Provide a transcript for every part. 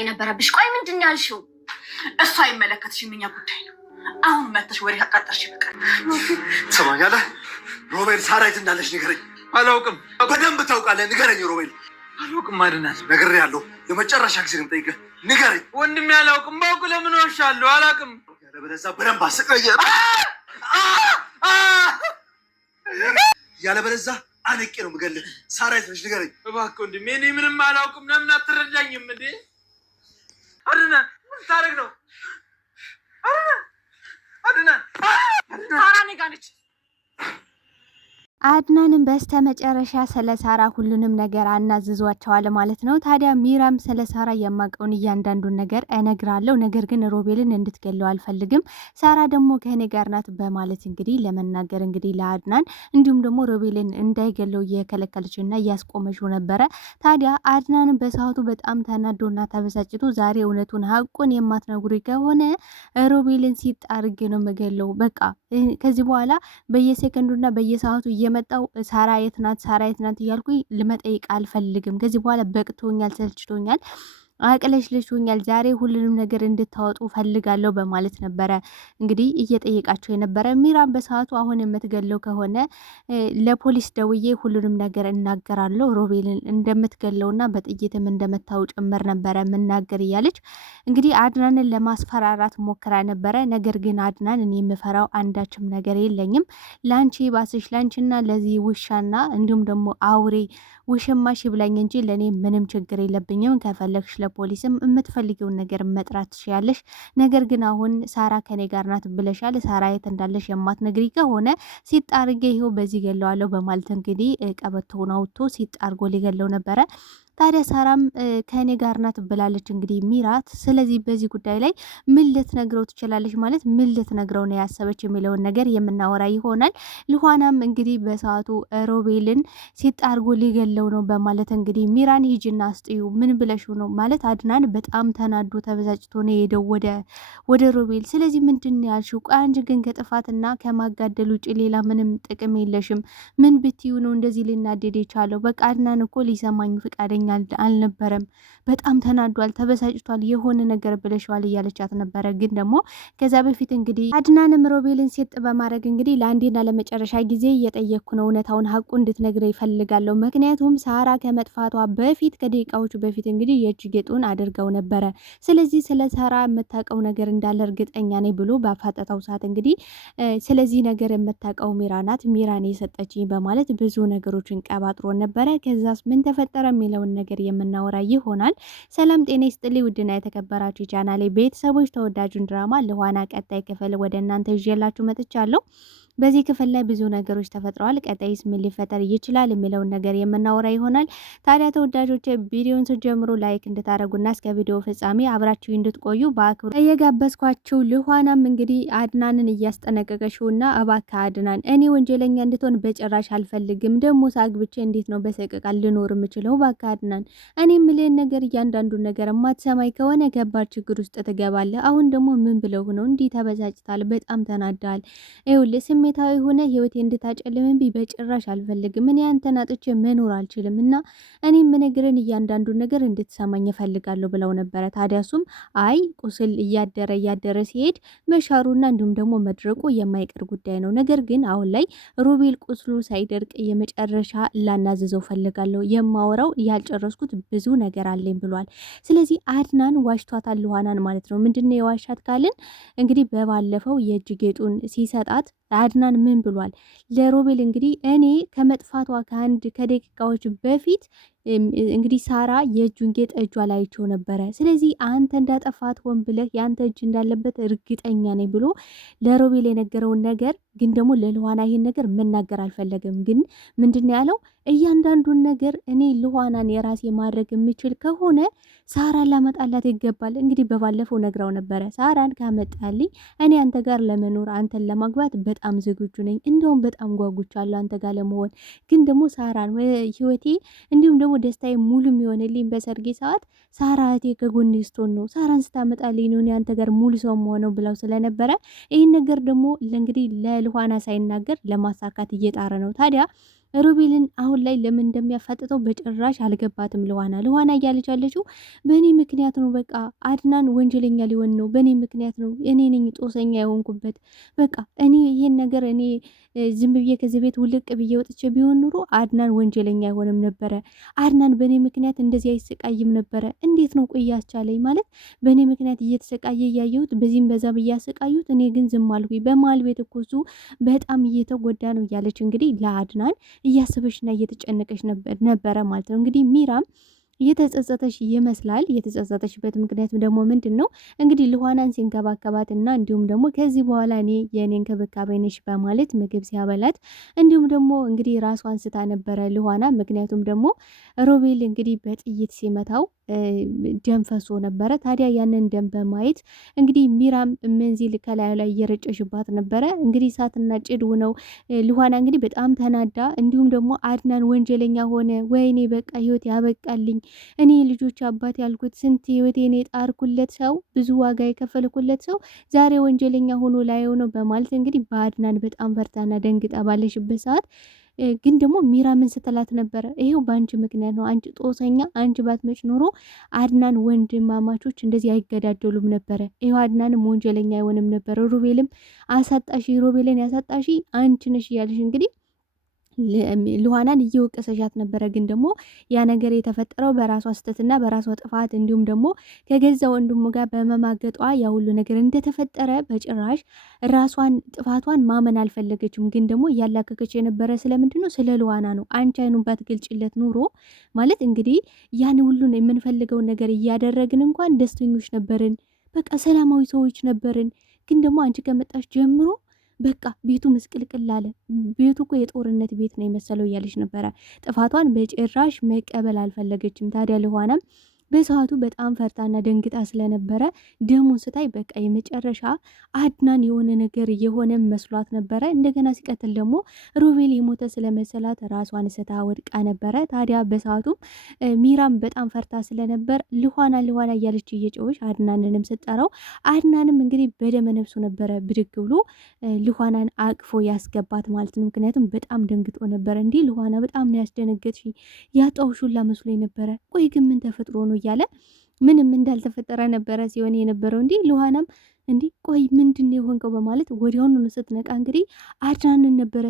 የነበረብሽ። ቆይ ምንድን ያልሽው? እሱ አይመለከትሽም፣ የእኛ ጉዳይ ነው። አሁን መተሽ ወሬ አቃጠርሽ። ይበቃል። ትሰማኛለህ? ሮቤል ሳራ የት እንዳለች ንገረኝ። አላውቅም። በደንብ ታውቃለህ። ንገረኝ ሮቤል። አላውቅም አድናን። ነግሬሃለሁ። የመጨረሻ ጊዜ ነው የምጠይቅህ። ንገረኝ። ወንድሜ አላውቅም። ባውቅ ለምን ዋሻለሁ? አላውቅም። ያለበለዚያ በደንብ አሰቃየ። ያለበለዚያ አንቄ ነው የምገልህ። ሳራ የት ነች? ንገረኝ እባክህ ወንድሜ። እኔ ምንም አላውቅም። ለምን አትረዳኝም እንዴ? አድናን ምን ታደርግ ነው? አድናን ሳራ እኔ ጋር ነች። አድናንም በስተመጨረሻ ስለ ሳራ ሁሉንም ነገር አናዝዟቸዋል ማለት ነው። ታዲያ ሚራም ስለ ሳራ የማውቀውን እያንዳንዱን ነገር እነግራለሁ፣ ነገር ግን ሮቤልን እንድትገለው አልፈልግም፣ ሳራ ደግሞ ከእኔ ጋር ናት በማለት እንግዲህ ለመናገር እንግዲህ ለአድናን እንዲሁም ደግሞ ሮቤልን እንዳይገለው እየከለከለችና እያስቆመችው ነበረ። ታዲያ አድናንም በሰዓቱ በጣም ተናዶና ተበሳጭቶ ዛሬ እውነቱን ሀቁን የማትነግሩ ከሆነ ሮቤልን ሲጣርግ ነው የምገለው፣ በቃ ከዚህ በኋላ በየሴከንዱና በየሰዓቱ መጣው ሳራ የት ናት እያልኩኝ ልመጠይቅ አልፈልግም። ከዚህ በኋላ በቅቶኛል፣ ሰልችቶኛል፣ አቅለሽልሾኛል። ዛሬ ሁሉንም ነገር እንድታወጡ ፈልጋለሁ በማለት ነበረ እንግዲህ እየጠየቃቸው የነበረ። ሚራም በሰዓቱ አሁን የምትገለው ከሆነ ለፖሊስ ደውዬ ሁሉንም ነገር እናገራለሁ፣ ሮቤልን እንደምትገለውና በጥይትም እንደመታው ጭምር ነበረ ምናገር እያለች እንግዲህ አድናንን ለማስፈራራት ሞክራ ነበረ። ነገር ግን አድናን እኔ የምፈራው አንዳችም ነገር የለኝም፣ ላንቺ ባስሽ፣ ላንቺና ለዚህ ውሻና እንዲሁም ደግሞ አውሬ ውሽማሽ ይብላኝ እንጂ ለኔ ምንም ችግር የለብኝም። ከፈለግሽ ለፖሊስም የምትፈልጊውን ነገር መጥራት ትችያለሽ። ነገር ግን አሁን ሳራ ከኔ ጋር ናት ብለሻል። ሳራ የት እንዳለሽ የማትነግሪ ከሆነ ሲጣርጌ ይኸው በዚህ ገለዋለሁ በማለት እንግዲህ ቀበቶውን አውጥቶ ሲጣርጎ ሊገለው ነበረ። ታዲያ ሳራም ከኔ ጋር ናት ብላለች እንግዲህ ሚራት። ስለዚህ በዚህ ጉዳይ ላይ ምን ልትነግረው ትችላለች ማለት ምን ልትነግረው ነው ያሰበች የሚለውን ነገር የምናወራ ይሆናል። ልኋናም እንግዲህ በሰዓቱ ሮቤልን ሲጣርጎ ሊገለው ነው በማለት እንግዲህ ሚራን ሂጅና አስጥዩ ምን ብለሽው ነው ማለት አድናን በጣም ተናዶ ተበሳጭቶ ነው የሄደው ወደ ሮቤል። ስለዚህ ምንድን ያልሽው? ቆይ አንቺ ግን ከጥፋትና ከማጋደል ውጭ ሌላ ምንም ጥቅም የለሽም። ምን ብትዩ ነው እንደዚህ ሊናደድ የቻለው? በቃ አድናን እኮ ሊሰማኝ ፍቃደኛ አልነበረም። በጣም ተናዷል፣ ተበሳጭቷል፣ የሆነ ነገር ብለሽዋል እያለቻት ነበረ። ግን ደግሞ ከዛ በፊት እንግዲህ አድናንም ሮቤልን ሴጥ በማድረግ እንግዲህ ለአንዴና ለመጨረሻ ጊዜ እየጠየቅኩ ነው፣ እውነታውን ሀቁ እንድትነግረ ይፈልጋለሁ። ምክንያቱም ሳራ ከመጥፋቷ በፊት ከደቂቃዎች በፊት እንግዲህ የእጅ ጌጡን አድርገው ነበረ። ስለዚህ ስለ ሳራ የምታውቀው ነገር እንዳለ እርግጠኛ ነኝ ብሎ ባፋጠጠው ሰዓት እንግዲህ ስለዚህ ነገር የምታውቀው ሚራ ናት፣ ሚራን የሰጠችኝ በማለት ብዙ ነገሮችን ቀባጥሮ ነበረ። ከዛስ ምን ተፈጠረ የሚለውን ነገር የምናወራ ይሆናል። ሰላም ጤና ይስጥልኝ ውድና የተከበራችሁ ቻናሌ ቤተሰቦች፣ ተወዳጁን ድራማ ልኋና ቀጣይ ክፍል ወደ እናንተ ይዤላችሁ መጥቻለሁ። በዚህ ክፍል ላይ ብዙ ነገሮች ተፈጥረዋል። ቀጣይስ ምን ሊፈጠር ይችላል የሚለውን ነገር የምናወራ ይሆናል። ታዲያ ተወዳጆች ቪዲዮን ስትጀምሩ ላይክ እንድታደርጉና እስከ ቪዲዮ ፍጻሜ አብራችሁ እንድትቆዩ በአክብሮት እየጋበዝኳችሁ፣ ልኋናም እንግዲህ አድናንን እያስጠነቀቀችውና እባክህ አድናን እኔ ወንጀለኛ እንድትሆን በጭራሽ አልፈልግም፣ ደግሞ ሳግብቼ እንዴት ነው በሰቀቃል ልኖር የምችለው? እባክህ አድናን እኔ የምልህን ነገር እያንዳንዱን ነገር የማትሰማኝ ከሆነ ከባድ ችግር ውስጥ ትገባለህ። አሁን ደግሞ ምን ብለው ነው እንዲህ ተበሳጭታል፣ በጣም ተናዳል። ይኸውልህ ስሜታዊ ሆነ ህይወቴ እንድታጨልምብኝ በጭራሽ አልፈልግም። እኔ አንተን አጥቼ መኖር አልችልም እና እኔ የምነግርህን እያንዳንዱን ነገር እንድትሰማኝ እፈልጋለሁ ብለው ነበረ። ታዲያ እሱም አይ ቁስል እያደረ ሲሄድ መሻሩና እንዲሁም ደግሞ መድረቁ የማይቀር ጉዳይ ነው። ነገር ግን አሁን ላይ ሮቤል ቁስሉ ሳይደርቅ የመጨረሻ ላናዝዘው ፈልጋለሁ። የማወራው ያልጨረስኩት ብዙ ነገር አለኝ ብሏል። ስለዚህ አድናን ዋሽቷታል ልኋናን ማለት ነው። ምንድነው የዋሻት ካልን እንግዲህ በባለፈው የእጅ ጌጡን ሲሰጣት አድናን ምን ብሏል ለሮቤል? እንግዲህ እኔ ከመጥፋቷ ከደቂቃዎች በፊት እንግዲህ ሳራ የእጁን ጌጥ እጇ ላይ አይቼው ነበረ። ስለዚህ አንተ እንዳጠፋት ሆን ብለህ ያንተ እጅ እንዳለበት እርግጠኛ ነኝ ብሎ ለሮቤል የነገረውን ነገር ግን ደግሞ ለልኋና ይሄን ነገር መናገር አልፈለገም። ግን ምንድነው ያለው? እያንዳንዱን ነገር እኔ ልኋናን የራሴ ማድረግ የምችል ከሆነ ሳራን ላመጣላት ይገባል። እንግዲህ በባለፈው ነግራው ነበረ። ሳራን ካመጣልኝ እኔ አንተ ጋር ለመኖር አንተን ለማግባት በጣም ዝግጁ ነኝ፣ እንደውም በጣም ጓጉቻለሁ አንተ ጋር ለመሆን። ግን ደግሞ ሳራን ህይወቴ እንዲሁም ደግሞ ደስታዬ ሙሉ የሚሆንልኝ በሰርጌ ሰዓት ሳራ እህቴ ከጎኔ ስትሆን ነው። ሳራን ስታመጣልኝ ነው እኔ አንተ ጋር ሙሉ ሰው መሆነው ብለው ስለነበረ ይህን ነገር ደግሞ እንግዲህ ለልኋና ሳይናገር ለማሳካት እየጣረ ነው። ታዲያ ሮቤልን አሁን ላይ ለምን እንደሚያፋጥጠው በጭራሽ አልገባትም። ልዋና እያለች ያለችው በእኔ ምክንያት ነው። በቃ አድናን ወንጀለኛ ሊሆን ነው፣ በእኔ ምክንያት ነው። እኔ ነኝ ጦሰኛ የሆንኩበት። በቃ እኔ ይሄን ነገር እኔ ዝም ብዬ ከዚህ ቤት ውልቅ ብዬ ወጥቼ ቢሆን ኑሮ አድናን ወንጀለኛ አይሆንም ነበረ። አድናን በእኔ ምክንያት እንደዚህ አይሰቃይም ነበረ። እንዴት ነው ቆይ ያስቻለኝ? ማለት በእኔ ምክንያት እየተሰቃየ እያየሁት በዚህም በዛም እያሰቃዩት፣ እኔ ግን ዝም አልኩኝ። በመሀል ቤት እኮ እሱ በጣም እየተጎዳ ነው እያለች እንግዲህ ለአድናን እያሰበችና እየተጨነቀች ነበረ ማለት ነው። እንግዲህ ሚራም እየተጸጸተሽ ይመስላል። የተጸጸተሽበት ምክንያት ደግሞ ምንድን ነው? እንግዲህ ልዋናን ሲንከባከባትና እንዲሁም ደግሞ ከዚህ በኋላ እኔ የኔ እንክብካቤ ነሽ በማለት ምግብ ሲያበላት እንዲሁም ደግሞ እንግዲህ ራሷን ስታ ነበረ ልዋና። ምክንያቱም ደግሞ ሮቤል እንግዲህ በጥይት ሲመታው ደም ፈሶ ነበረ። ታዲያ ያንን ደም በማየት እንግዲህ ሚራም መንዚል ከላዩ ላይ እየረጨሽባት ነበረ። እንግዲህ እሳትና ጭድ ሆነው ልዋና እንግዲህ በጣም ተናዳ እንዲሁም ደግሞ አድናን ወንጀለኛ ሆነ፣ ወይኔ በቃ ህይወት ያበቃልኝ፣ እኔ ልጆች አባት ያልኩት ስንት ህይወቴን የጣርኩለት ሰው፣ ብዙ ዋጋ የከፈልኩለት ሰው ዛሬ ወንጀለኛ ሆኖ ላየው ነው በማለት እንግዲህ በአድናን በጣም ፈርታና ደንግጣ ባለሽበት ሰዓት ግን ደግሞ ሚራ ምን ስትላት ነበረ? ይሄው በአንቺ ምክንያት ነው፣ አንቺ ጦሰኛ፣ አንቺ ባትመጭ ኖሮ አድናን ወንድማማቾች እንደዚህ አይገዳደሉም ነበረ። ይሄው አድናንም ወንጀለኛ አይሆንም ነበረ። ሮቤልም አሳጣሺ፣ ሮቤልን ያሳጣሺ አንቺ ነሽ እያለሽ እንግዲህ ልዋናን እየወቀሰሻት ነበረ። ግን ደግሞ ያ ነገር የተፈጠረው በራሷ ስህተትና በራሷ ጥፋት እንዲሁም ደግሞ ከገዛ ወንድሙ ጋር በመማገጧ ያ ሁሉ ነገር እንደተፈጠረ በጭራሽ ራሷን ጥፋቷን ማመን አልፈለገችም። ግን ደግሞ እያላከከች የነበረ ስለምንድን ነው? ስለ ልዋና ነው። አንቺ አይኑን ባትገልጭለት ኑሮ ማለት እንግዲህ ያን ሁሉን የምንፈልገውን ነገር እያደረግን እንኳን ደስተኞች ነበርን፣ በቃ ሰላማዊ ሰዎች ነበርን። ግን ደግሞ አንቺ ከመጣሽ ጀምሮ በቃ ቤቱ ምስቅልቅል አለ። ቤቱ እኮ የጦርነት ቤት ነው የመሰለው እያለች ነበረ። ጥፋቷን በጭራሽ መቀበል አልፈለገችም። ታዲያ ልዋናም በሰዓቱ በጣም ፈርታና ደንግጣ ስለነበረ ደሙን ስታይ በቃ የመጨረሻ አድናን የሆነ ነገር የሆነ መስሏት ነበረ። እንደገና ሲቀጥል ደግሞ ሮቤል የሞተ ስለመሰላት ራሷን ስታ ወድቃ ነበረ። ታዲያ በሰዓቱም ሚራም በጣም ፈርታ ስለነበር ልዋና እያለች እየጮኸች አድናንንም ስጠራው አድናንም እንግዲህ በደመ ነፍሱ ነበረ ብድግ ብሎ ልዋናን አቅፎ ያስገባት ማለት ነው። ምክንያቱም በጣም ደንግጦ ነበረ። እንዲህ ልዋና በጣም ነው ያስደነገጥሽ፣ ያጣውሹላ መስሎኝ ነበረ። ቆይ ግን ምን ተፈጥሮ ነው እያለ ምንም እንዳልተፈጠረ ነበረ ሲሆን የነበረው። እንዲህ ልዋናም እንዲህ ቆይ ምንድን ነው የሆንከው በማለት ወዲያውኑ ስትነቃ እንግዲህ አድናንን ነበረ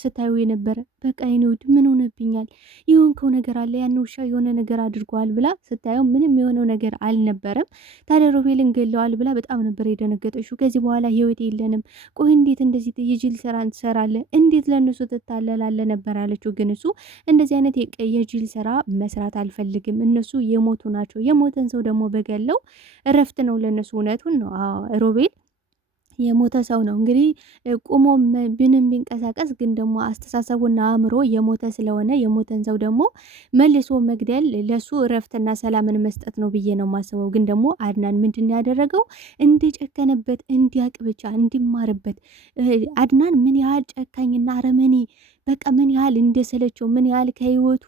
ስታዩ የነበረ። በቃ የኔ ውድ ምን ሆነብኛል? የሆንከው ነገር አለ፣ ያን ውሻ የሆነ ነገር አድርጓል ብላ ስታየው ምንም የሆነው ነገር አልነበረም። ታዲያ ሮቤልን ገለዋል ብላ በጣም ነበር የደነገጠችው። ከዚህ በኋላ ህይወት የለንም፣ ቆይ እንዴት እንደዚህ የጅል ስራ ትሰራለህ? እንዴት ለእነሱ ትታለላለህ ነበር ያለችው። ግን እሱ እንደዚህ አይነት የጅል ስራ መስራት አልፈልግም፣ እነሱ የሞቱ ናቸው። የሞተን ሰው ደግሞ በገለው እረፍት ነው ለእነሱ። እውነቱን ነው ሮቤል የሞተ ሰው ነው እንግዲህ ቁሞ ብንም ቢንቀሳቀስ ግን ደግሞ አስተሳሰቡና አእምሮ የሞተ ስለሆነ የሞተን ሰው ደግሞ መልሶ መግደል ለሱ እረፍትና ሰላምን መስጠት ነው ብዬ ነው ማስበው። ግን ደግሞ አድናን ምንድን ያደረገው እንደጨከነበት እንዲያቅ ብቻ እንዲማርበት አድናን ምን ያህል ጨካኝና አረመኔ በቃ ምን ያህል እንደሰለቸው ምን ያህል ከህይወቱ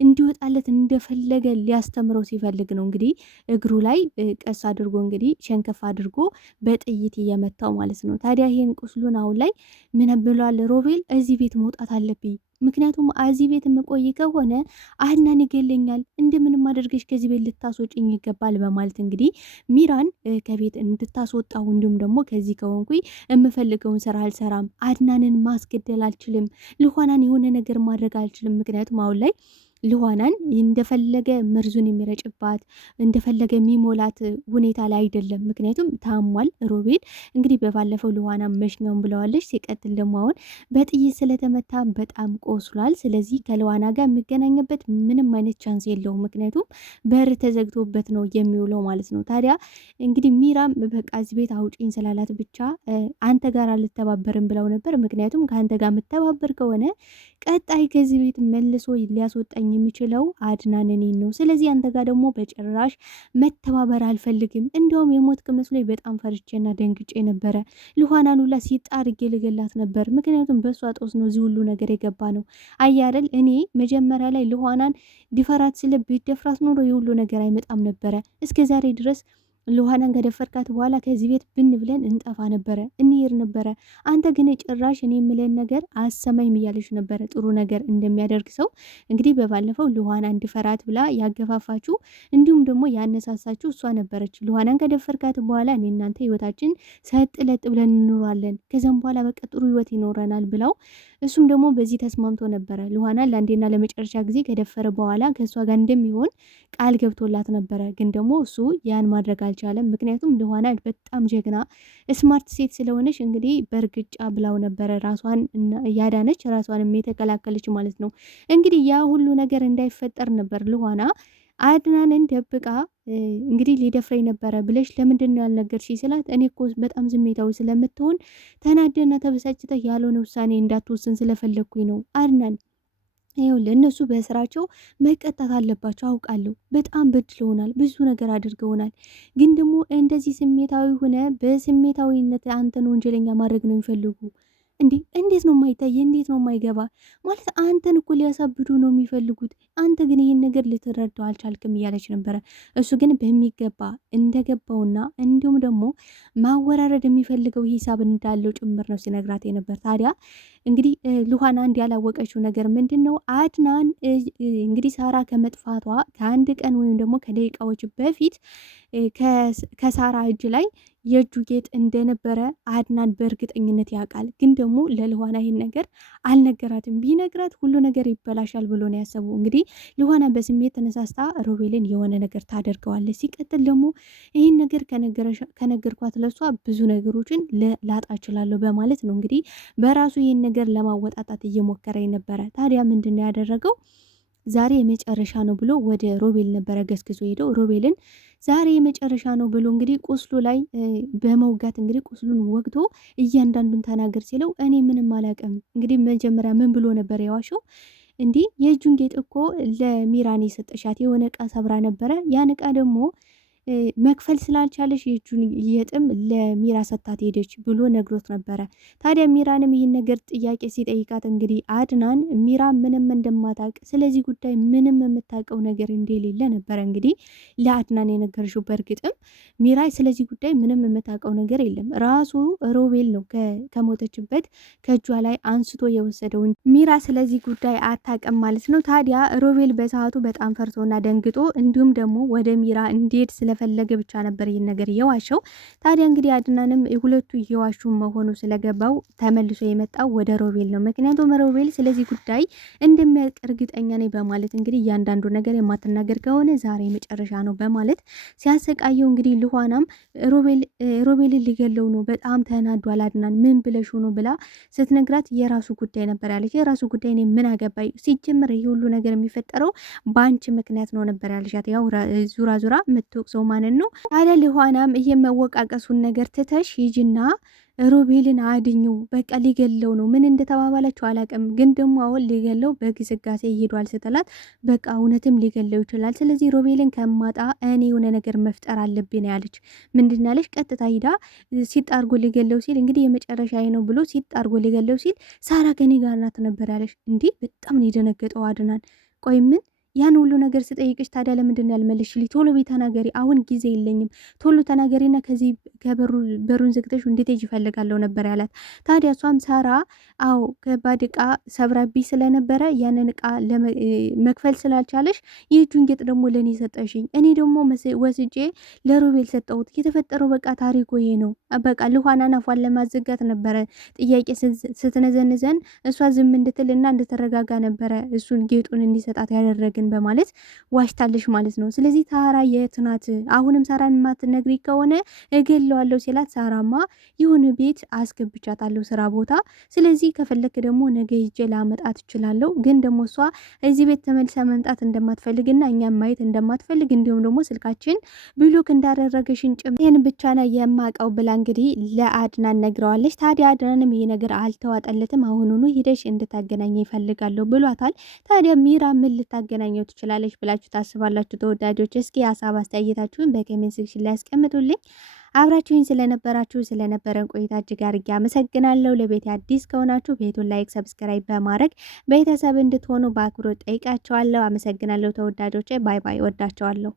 እንዲወጣለት እንደፈለገ ሊያስተምረው ሲፈልግ ነው እንግዲህ እግሩ ላይ ቀስ አድርጎ እንግዲህ ሸንከፍ አድርጎ በጥይት እየመታው ማለት ነው። ታዲያ ይሄን ቁስሉን አሁን ላይ ምን ብሏል ሮቤል? እዚህ ቤት መውጣት አለብኝ፣ ምክንያቱም እዚህ ቤት የምቆይ ከሆነ አድናን ይገለኛል፣ እንደምንም አድርገሽ ከዚህ ቤት ልታስወጭኝ ይገባል በማለት እንግዲህ ሚራን ከቤት እንድታስወጣው እንዲሁም ደግሞ ከዚህ ከሆንኩኝ የምፈልገውን ስራ አልሰራም፣ አድናንን ማስገደል አልችልም፣ ልዋናን የሆነ ነገር ማድረግ አልችልም። ምክንያቱም አሁን ላይ ልዋናን እንደፈለገ መርዙን የሚረጭባት እንደፈለገ የሚሞላት ሁኔታ ላይ አይደለም። ምክንያቱም ታሟል ሮቤል እንግዲህ በባለፈው ልዋና መሽኛውን ብለዋለች። ሲቀጥል ደግሞ አሁን በጥይት ስለተመታ በጣም ቆስሏል። ስለዚህ ከልዋና ጋር የሚገናኝበት ምንም አይነት ቻንስ የለውም። ምክንያቱም በር ተዘግቶበት ነው የሚውለው ማለት ነው። ታዲያ እንግዲህ ሚራም በቃ እዚህ ቤት አውጪኝ ስላላት ብቻ አንተ ጋር አልተባበርም ብለው ነበር። ምክንያቱም ከአንተ ጋር የምተባበር ከሆነ ቀጣይ ከዚህ ቤት መልሶ ሊያስወጣኝ የሚችለው አድናን እኔን ነው። ስለዚህ አንተ ጋር ደግሞ በጭራሽ መተባበር አልፈልግም። እንዲያውም የሞትክ መስሎኝ በጣም ፈርቼና ደንግጬ ነበረ። ልዋናን ሁላ ሲጣርጌ ልገላት ነበር። ምክንያቱም በእሷ ጦስ ነው እዚህ ሁሉ ነገር የገባ ነው። አያረል እኔ መጀመሪያ ላይ ልዋናን ዲፈራት ስለ ቢደፍራት ኖሮ የሁሉ ነገር አይመጣም ነበረ። እስከ ዛሬ ድረስ ሉሃናን ከደፈርካት በኋላ ከዚህ ቤት ብን ብለን እንጠፋ ነበረ፣ እንሄድ ነበረ። አንተ ግን ጭራሽ እኔ የምለን ነገር አሰማኝ እያለች ነበረ። ጥሩ ነገር እንደሚያደርግ ሰው እንግዲህ በባለፈው ሉሃና እንድፈራት ብላ ያገፋፋችሁ እንዲሁም ደግሞ ያነሳሳችሁ እሷ ነበረች። ሉሃናን ከደፈርካት በኋላ እኔ እናንተ ህይወታችን ሰጥ ለጥ ብለን እንኖራለን፣ ከዛም በኋላ በቃ ጥሩ ህይወት ይኖረናል ብለው እሱም ደግሞ በዚህ ተስማምቶ ነበረ። ሉሃናን ለአንዴና ለመጨረሻ ጊዜ ከደፈረ በኋላ ከእሷ ጋር እንደሚሆን ቃል ገብቶላት ነበረ። ግን ደግሞ እሱ ያን ማድረግ አልቻለም። ምክንያቱም ሉሃና በጣም ጀግና ስማርት ሴት ስለሆነች እንግዲህ በእርግጫ ብላው ነበረ ራሷን ያዳነች፣ ራሷንም የተከላከለች ማለት ነው። እንግዲህ ያ ሁሉ ነገር እንዳይፈጠር ነበር ሉሃና አድናንን ደብቃ እንግዲህ ሊደፍረኝ ነበረ ብለሽ ለምንድን ነው ያልነገርሽ ስላት፣ እኔ እኮ በጣም ስሜታዊ ስለምትሆን ተናደና ተበሳጭተህ ያልሆነ ውሳኔ እንዳትወስን ስለፈለግኩኝ ነው አድናን። ይኸውልህ እነሱ በስራቸው መቀጣት አለባቸው አውቃለሁ። በጣም በድለውናል፣ ብዙ ነገር አድርገውናል። ግን ደግሞ እንደዚህ ስሜታዊ ሆነ በስሜታዊነት አንተን ወንጀለኛ ማድረግ ነው የሚፈልጉ። እንዴት ነው የማይታይ? እንዴት ነው የማይገባ? ማለት አንተን እኮ ሊያሳብዱ ነው የሚፈልጉት። አንተ ግን ይህን ነገር ልትረዳው አልቻልክም እያለች ነበረ። እሱ ግን በሚገባ እንደገባውና እንዲሁም ደግሞ ማወራረድ የሚፈልገው ሂሳብ እንዳለው ጭምር ነው ሲነግራት የነበር። ታዲያ እንግዲህ ሉሃና አንድ ያላወቀችው ነገር ምንድን ነው? አድናን እንግዲህ ሳራ ከመጥፋቷ ከአንድ ቀን ወይም ደግሞ ከደቂቃዎች በፊት ከሳራ እጅ ላይ የእጁ ጌጥ እንደነበረ አድናን በእርግጠኝነት ያውቃል። ግን ደግሞ ለሉሃና ይህን ነገር አልነገራትም። ቢነግራት ሁሉ ነገር ይበላሻል ብሎ ነው ያሰቡ። እንግዲህ ሉሃና በስሜት ተነሳስታ ሮቤልን የሆነ ነገር ታደርገዋለች። ሲቀጥል ደግሞ ይህን ነገር ከነገርኳት ለሷ ብዙ ነገሮችን ላጣ እችላለሁ በማለት ነው እንግዲህ በራሱ ይህን ነገር ለማወጣጣት እየሞከረ ነበረ። ታዲያ ምንድን ነው ያደረገው? ዛሬ የመጨረሻ ነው ብሎ ወደ ሮቤል ነበረ ገስግዞ ሄደው ሮቤልን ዛሬ የመጨረሻ ነው ብሎ እንግዲህ ቁስሉ ላይ በመውጋት እንግዲህ ቁስሉን ወግቶ እያንዳንዱን ተናገር ሲለው እኔ ምንም አላውቅም። እንግዲህ መጀመሪያ ምን ብሎ ነበር የዋሸው? እንዲህ የእጁን ጌጥ እኮ ለሚራን የሰጠሻት የሆነ እቃ ሰብራ ነበረ። ያን እቃ ደግሞ መክፈል ስላልቻለሽ የእጁን ጌጥም ለሚራ ሰታት ሄደች ብሎ ነግሮት ነበረ። ታዲያ ሚራንም ይህን ነገር ጥያቄ ሲጠይቃት እንግዲህ አድናን ሚራ ምንም እንደማታውቅ ስለዚህ ጉዳይ ምንም የምታውቀው ነገር እንደሌለ ነበረ እንግዲህ ለአድናን የነገርሽው። በእርግጥም ሚራ ስለዚህ ጉዳይ ምንም የምታውቀው ነገር የለም። ራሱ ሮቤል ነው ከሞተችበት ከእጇ ላይ አንስቶ የወሰደውን። ሚራ ስለዚህ ጉዳይ አታውቅም ማለት ነው። ታዲያ ሮቤል በሰዓቱ በጣም ፈርቶና ደንግጦ እንዲሁም ደግሞ ወደ ሚራ እንዲሄድ ፈለገ ብቻ ነበር ይህን ነገር የዋሸው። ታዲያ እንግዲህ አድናንም ሁለቱ እየዋሹ መሆኑ ስለገባው ተመልሶ የመጣው ወደ ሮቤል ነው። ምክንያቱም ሮቤል ስለዚህ ጉዳይ እንደሚያውቅ እርግጠኛ ነኝ በማለት እንግዲህ እያንዳንዱ ነገር የማትናገር ከሆነ ዛሬ መጨረሻ ነው በማለት ሲያሰቃየው እንግዲህ ሉሃናም ሮቤልን ሊገለው ነው በጣም ተናዷል። አድናን ምን ብለሽ ነው ብላ ስትነግራት የራሱ ጉዳይ ነበር ያለች። የራሱ ጉዳይ እኔ ምን አገባኝ? ሲጀምር ይህ ሁሉ ነገር የሚፈጠረው በአንቺ ምክንያት ነው ነበር ያለቻት። ያው ዙራ የምትወቅሰው ማንን ነው ታዲያ? ሊሆናም ይሄ መወቃቀሱን ነገር ትተሽ ሂጂና ሮቤልን አድኙ፣ በቃ ሊገለው ነው። ምን እንደተባባላችሁ አላውቅም፣ ግን ደግሞ አሁን ሊገለው በግስጋሴ ይሄዷል ስትላት በቃ እውነትም ሊገለው ይችላል። ስለዚህ ሮቤልን ከማጣ እኔ የሆነ ነገር መፍጠር አለብኝ ያለች። ምንድን ያለች? ቀጥታ ሂዳ ሲጣርጎ ሊገለው ሲል እንግዲህ የመጨረሻ ነው ብሎ ሲጣርጎ ሊገለው ሲል ሳራ ከኔ ጋር ናት ነበር ያለች። እንዲህ በጣም ነው የደነገጠው አድናን። ቆይ ምን ያን ሁሉ ነገር ስጠይቅሽ ታዲያ ለምንድን ያልመለስሽልኝ? ቶሎ ቤት ተናገሪ፣ አሁን ጊዜ የለኝም፣ ቶሎ ተናገሪና ከዚህ በሩን ዘግተሽ እንዴት ሄጅ ይፈልጋለሁ ነበር ያላት። ታዲያ እሷም ሳራ አዎ ከባድ እቃ ሰብራቢ ስለነበረ ያንን እቃ መክፈል ስላልቻለሽ የእጁን ጌጥ ደግሞ ለእኔ ሰጠሽኝ፣ እኔ ደግሞ ወስጄ ለሮቤል ሰጠሁት። የተፈጠረው በቃ ታሪኮ ይሄ ነው። በቃ ሉሃናን አፏን ለማዘጋት ነበረ ጥያቄ ስትነዘንዘን እሷ ዝም እንድትልና እንድትረጋጋ ነበረ እሱን ጌጡን እንዲሰጣት ያደረግን በማለት ዋሽታለሽ ማለት ነው። ስለዚህ ሳራ የት ናት? አሁንም ሳራን የማትነግሪ ከሆነ እገለዋለሁ ሲላት፣ ሳራማ የሆነ ቤት አስገብቻታለሁ ስራ ቦታ፣ ስለዚህ ከፈለክ ደግሞ ነገ ሂጄ ላመጣት እችላለሁ። ግን ደግሞ እሷ እዚህ ቤት ተመልሳ መምጣት እንደማትፈልግና እኛም ማየት እንደማትፈልግ እንዲሁም ደግሞ ስልካችን ብሎክ እንዳደረገሽን ጭምር ይህን ብቻ ነው የማውቀው ብላ እንግዲህ ለአድናን ነግረዋለች። ታዲያ አድናንም ይሄ ነገር አልተዋጠለትም። አሁኑኑ ሂደሽ እንድታገናኘ ይፈልጋለሁ ብሏታል። ታዲያ ሚራ ምን ልታገናኘው ትችላለች ብላችሁ ታስባላችሁ? ተወዳጆች እስኪ ሀሳብ አስተያየታችሁን በኮሜንት ሴክሽን ላይ ያስቀምጡልኝ። አብራችሁኝ ስለነበረን ቆይታ እጅግ አድርጌ አመሰግናለሁ። ለቤት አዲስ ከሆናችሁ ቤቱን ላይክ፣ ሰብስክራይብ በማድረግ ቤተሰብ እንድትሆኑ በአክብሮት ጠይቃቸዋለሁ። አመሰግናለሁ ተወዳጆች። ባይ ባይ። ወዳቸዋለሁ።